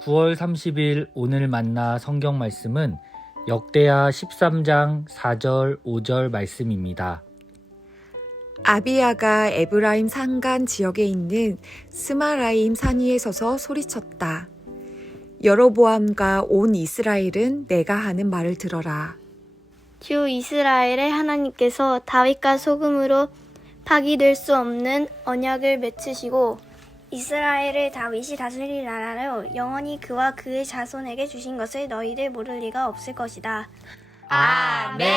9월 30일 오늘 만나 성경 말씀은 역대하 13장 4절 5절 말씀입니다. 아비야가 에브라임 산간 지역에 있는 스마라임 산 위에 서서 소리쳤다. 여로보암과 온 이스라엘은 내가 하는 말을 들어라. 주 이스라엘의 하나님께서 다윗과 소금으로 파기될 수 없는 언약을 맺으시고 이스라엘을 다윗이 다스릴 나라를 영원히 그와 그의 자손에게 주신 것을 너희들 모를 리가 없을 것이다. 아멘.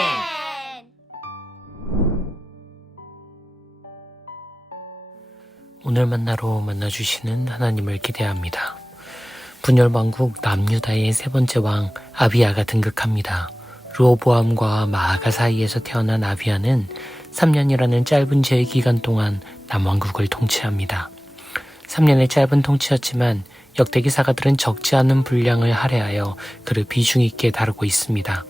오늘 만나로 만나주시는 하나님을 기대합니다. 분열왕국 남유다의 세 번째 왕 아비야가 등극합니다. 르호보암과 마아가 사이에서 태어난 아비야는 3년이라는 짧은 제의 기간 동안 남왕국을 통치합니다. 3년의 짧은 통치였지만 역대 기사가들은 적지 않은 분량을 할애하여 그를 비중 있게 다루고 있습니다.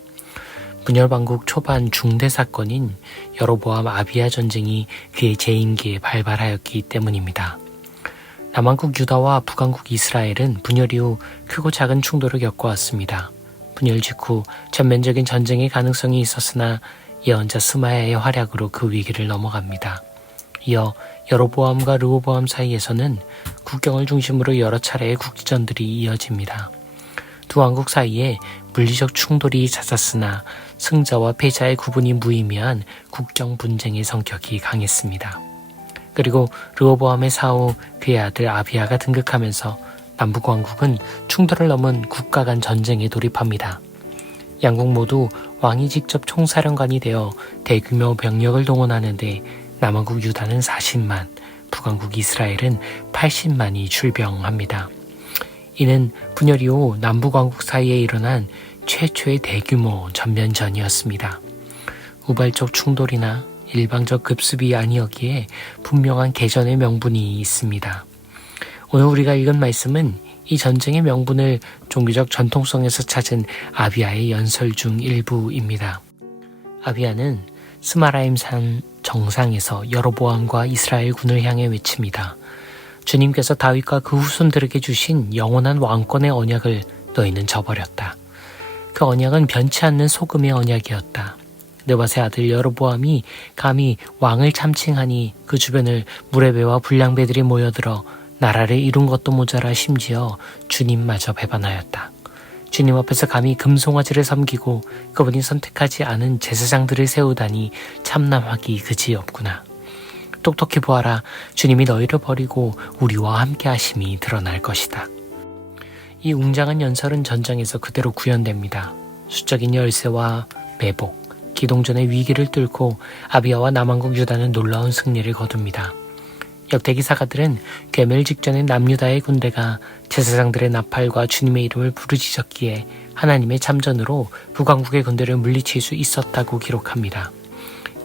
분열왕국 초반 중대 사건인 여로보암 아비야 전쟁이 그의 재임기에 발발하였기 때문입니다. 남왕국 유다와 북왕국 이스라엘은 분열 이후 크고 작은 충돌을 겪어왔습니다. 분열 직후 전면적인 전쟁의 가능성이 있었으나 예언자 스마야의 활약으로 그 위기를 넘어갑니다. 이어 여로보암과 르호보암 사이에서는 국경을 중심으로 여러 차례의 국지전들이 이어집니다. 두 왕국 사이에 물리적 충돌이 잦았으나 승자와 패자의 구분이 무의미한 국정 분쟁의 성격이 강했습니다. 그리고 르호보암의 사후 그의 아들 아비야가 등극하면서 남북왕국은 충돌을 넘은 국가 간 전쟁에 돌입합니다. 양국 모두 왕이 직접 총사령관이 되어 대규모 병력을 동원하는데 남왕국 유다는 40만, 북왕국 이스라엘은 80만이 출병합니다. 이는 분열 이후 남북왕국 사이에 일어난 최초의 대규모 전면전이었습니다. 우발적 충돌이나 일방적 급습이 아니었기에 분명한 개전의 명분이 있습니다. 오늘 우리가 읽은 말씀은 이 전쟁의 명분을 종교적 전통성에서 찾은 아비야의 연설 중 일부입니다. 아비야는 스마라임 산 정상에서 여로보암과 이스라엘 군을 향해 외칩니다. 주님께서 다윗과 그 후손들에게 주신 영원한 왕권의 언약을 너희는 저버렸다. 그 언약은 변치 않는 소금의 언약이었다. 느밧의 아들 여로보암이 감히 왕을 참칭하니 그 주변을 무레배와 불량배들이 모여들어 나라를 이룬 것도 모자라 심지어 주님마저 배반하였다. 주님 앞에서 감히 금송아지를 섬기고 그분이 선택하지 않은 제사장들을 세우다니 참남하기 그지없구나. 똑똑히 보아라. 주님이 너희를 버리고 우리와 함께 하심이 드러날 것이다. 이 웅장한 연설은 전장에서 그대로 구현됩니다. 수적인 열세와 매복, 기동전의 위기를 뚫고 아비야와 남왕국 유다는 놀라운 승리를 거둡니다. 역대 기사가들은 괴멸 직전의 남유다의 군대가 제사장들의 나팔과 주님의 이름을 부르짖었기에 하나님의 참전으로 북왕국의 군대를 물리칠 수 있었다고 기록합니다.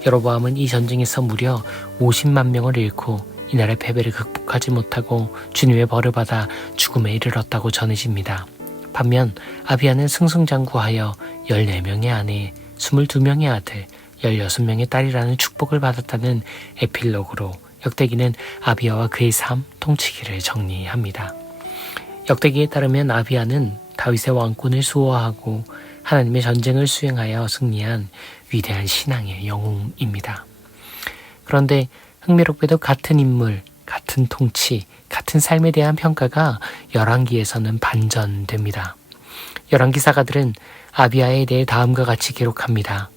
여로보암은 이 전쟁에서 무려 50만 명을 잃고 이날의 패배를 극복하지 못하고 주님의 벌을 받아 죽음에 이르렀다고 전해집니다. 반면 아비야는 승승장구하여 14명의 아내, 22명의 아들, 16명의 딸이라는 축복을 받았다는 에필로그로 역대기는 아비야와 그의 삶, 통치기를 정리합니다. 역대기에 따르면 아비야는 다윗의 왕권을 수호하고 하나님의 전쟁을 수행하여 승리한 위대한 신앙의 영웅입니다. 그런데 흥미롭게도 같은 인물, 같은 통치, 같은 삶에 대한 평가가 열왕기에서는 반전됩니다. 열왕기 사가들은 아비야에 대해 다음과 같이 기록합니다.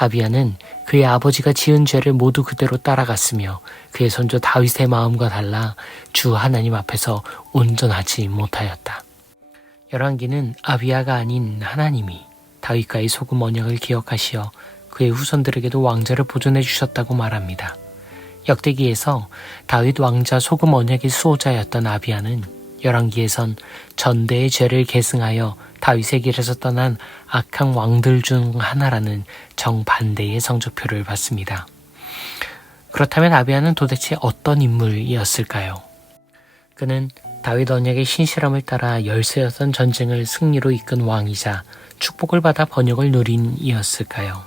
아비야는 그의 아버지가 지은 죄를 모두 그대로 따라갔으며 그의 손주 다윗의 마음과 달라 주 하나님 앞에서 온전하지 못하였다. 열왕기는 아비야가 아닌 하나님이 다윗과의 소금 언약을 기억하시어 그의 후손들에게도 왕자를 보존해 주셨다고 말합니다. 역대기에서 다윗 왕자 소금 언약의 수호자였던 아비야는 열왕기에선 전대의 죄를 계승하여 다윗의 길에서 떠난 악한 왕들 중 하나라는 정반대의 성적표를 받습니다. 그렇다면 아비야는 도대체 어떤 인물이었을까요? 그는 다윗 언약의 신실함을 따라 열세였던 전쟁을 승리로 이끈 왕이자 축복을 받아 번역을 누린 이였을까요?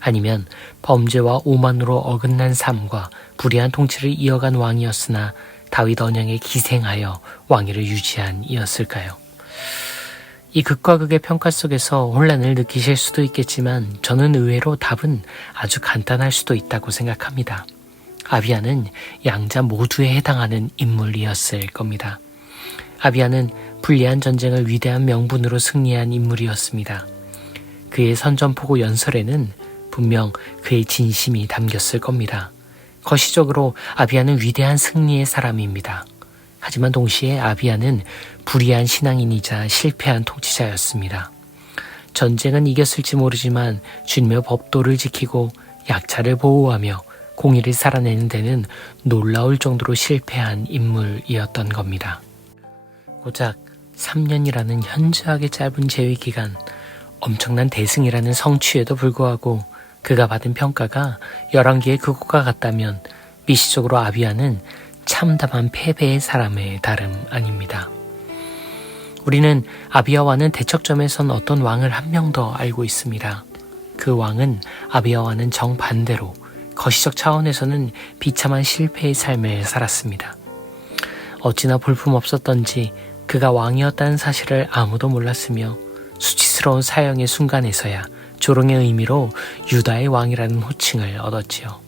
아니면 범죄와 오만으로 어긋난 삶과 불의한 통치를 이어간 왕이었으나 다윗 언양에 기생하여 왕위를 유지한 이였을까요? 이 극과 극의 평가 속에서 혼란을 느끼실 수도 있겠지만 저는 의외로 답은 아주 간단할 수도 있다고 생각합니다. 아비야는 양자 모두에 해당하는 인물이었을 겁니다. 아비야는 불리한 전쟁을 위대한 명분으로 승리한 인물이었습니다. 그의 선전포고 연설에는 분명 그의 진심이 담겼을 겁니다. 거시적으로 아비야는 위대한 승리의 사람입니다. 하지만 동시에 아비야는 불의한 신앙인이자 실패한 통치자였습니다. 전쟁은 이겼을지 모르지만 주님의 법도를 지키고 약자를 보호하며 공의를 살아내는 데는 놀라울 정도로 실패한 인물이었던 겁니다. 고작 3년이라는 현저하게 짧은 재위기간, 엄청난 대승이라는 성취에도 불구하고 그가 받은 평가가 열왕기의 그것과 같다면 미시적으로 아비야는 참담한 패배의 사람의 다름 아닙니다. 우리는 아비야와는 대척점에 선 어떤 왕을 한 명 더 알고 있습니다. 그 왕은 아비야와는 정반대로 거시적 차원에서는 비참한 실패의 삶을 살았습니다. 어찌나 볼품없었던지 그가 왕이었다는 사실을 아무도 몰랐으며 수치스러운 사형의 순간에서야 조롱의 의미로 유다의 왕이라는 호칭을 얻었지요.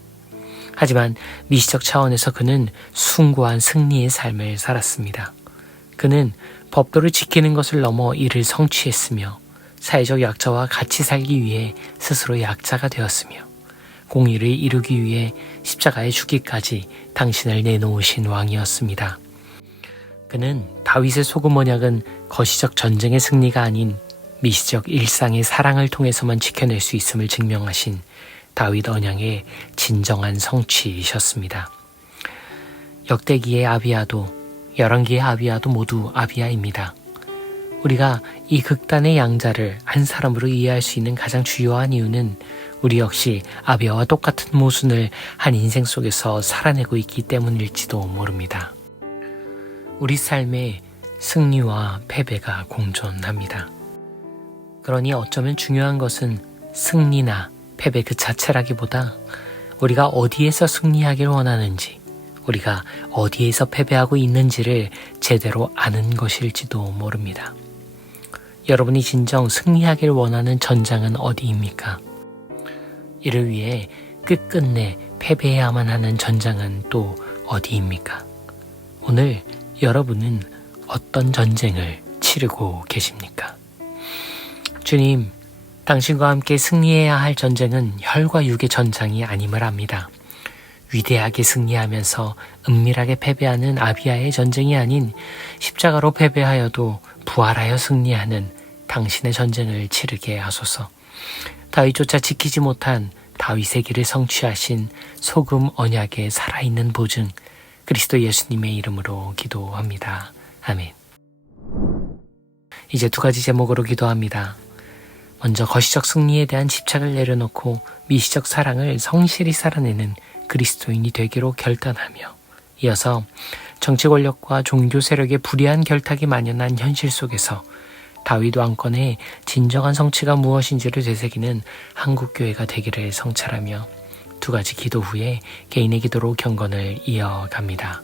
하지만 미시적 차원에서 그는 숭고한 승리의 삶을 살았습니다. 그는 법도를 지키는 것을 넘어 이를 성취했으며 사회적 약자와 같이 살기 위해 스스로 약자가 되었으며 공의를 이루기 위해 십자가에 죽기까지 당신을 내놓으신 왕이었습니다. 그는 다윗의 소금 언약은 거시적 전쟁의 승리가 아닌 미시적 일상의 사랑을 통해서만 지켜낼 수 있음을 증명하신 다윗 언약의 진정한 성취이셨습니다. 역대기의 아비야도 열왕기의 아비야도 모두 아비야입니다. 우리가 이 극단의 양자를 한 사람으로 이해할 수 있는 가장 주요한 이유는 우리 역시 아비야와 똑같은 모순을 한 인생 속에서 살아내고 있기 때문일지도 모릅니다. 우리 삶에 승리와 패배가 공존합니다. 그러니 어쩌면 중요한 것은 승리나 패배 그 자체라기보다 우리가 어디에서 승리하길 원하는지, 우리가 어디에서 패배하고 있는지를 제대로 아는 것일지도 모릅니다. 여러분이 진정 승리하길 원하는 전장은 어디입니까? 이를 위해 끝끝내 패배해야만 하는 전장은 또 어디입니까? 오늘 여러분은 어떤 전쟁을 치르고 계십니까? 주님, 당신과 함께 승리해야 할 전쟁은 혈과 육의 전장이 아님을 압니다. 위대하게 승리하면서 은밀하게 패배하는 아비야의 전쟁이 아닌 십자가로 패배하여도 부활하여 승리하는 당신의 전쟁을 치르게 하소서. 다윗조차 지키지 못한 다윗의 길을 성취하신 소금 언약의 살아있는 보증, 그리스도 예수님의 이름으로 기도합니다. 아멘. 이제 두 가지 제목으로 기도합니다. 먼저 거시적 승리에 대한 집착을 내려놓고 미시적 사랑을 성실히 살아내는 그리스도인이 되기로 결단하며, 이어서 정치 권력과 종교 세력의 불의한 결탁이 만연한 현실 속에서 다윗 왕권의 진정한 성취가 무엇인지를 되새기는 한국교회가 되기를 성찰하며 두 가지 기도 후에 개인의 기도로 경건을 이어갑니다.